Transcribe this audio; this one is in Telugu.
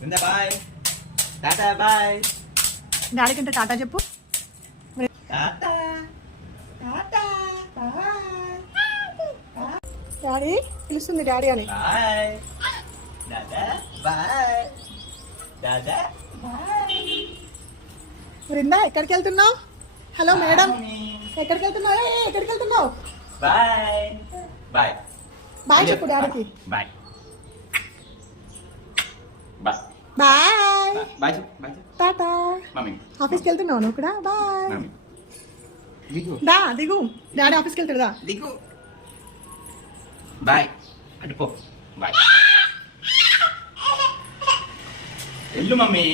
Bye tata bye. డాడీ కంటే టాటా చెప్పు. టాటా టాటా బాయ్. డాడీ పిలుస్తుంది డాడీ అని. Bye tata bye tata bye. Brinda ఎక్కడికి వెళ్తున్నావు? హలో మేడం, ఎక్కడికి వెళ్తున్నావు? ఎక్కడికి వెళ్తున్నావు? బాయ్ బాయ్ బాయ్ చెప్పు డాడీకి. Bye bye bye bye bye. Tata. Mummy ఆఫీస్కి వెళ్తున్నావు నువ్వు కూడా? బాయ్. మమ్మీ దిగు దా దిగు, డాడీ ఆఫీస్కి వెళ్తాడు. దా దిగు. బాయ్ అటు పో. బాయ్. వెళ్ళు మమ్మీ.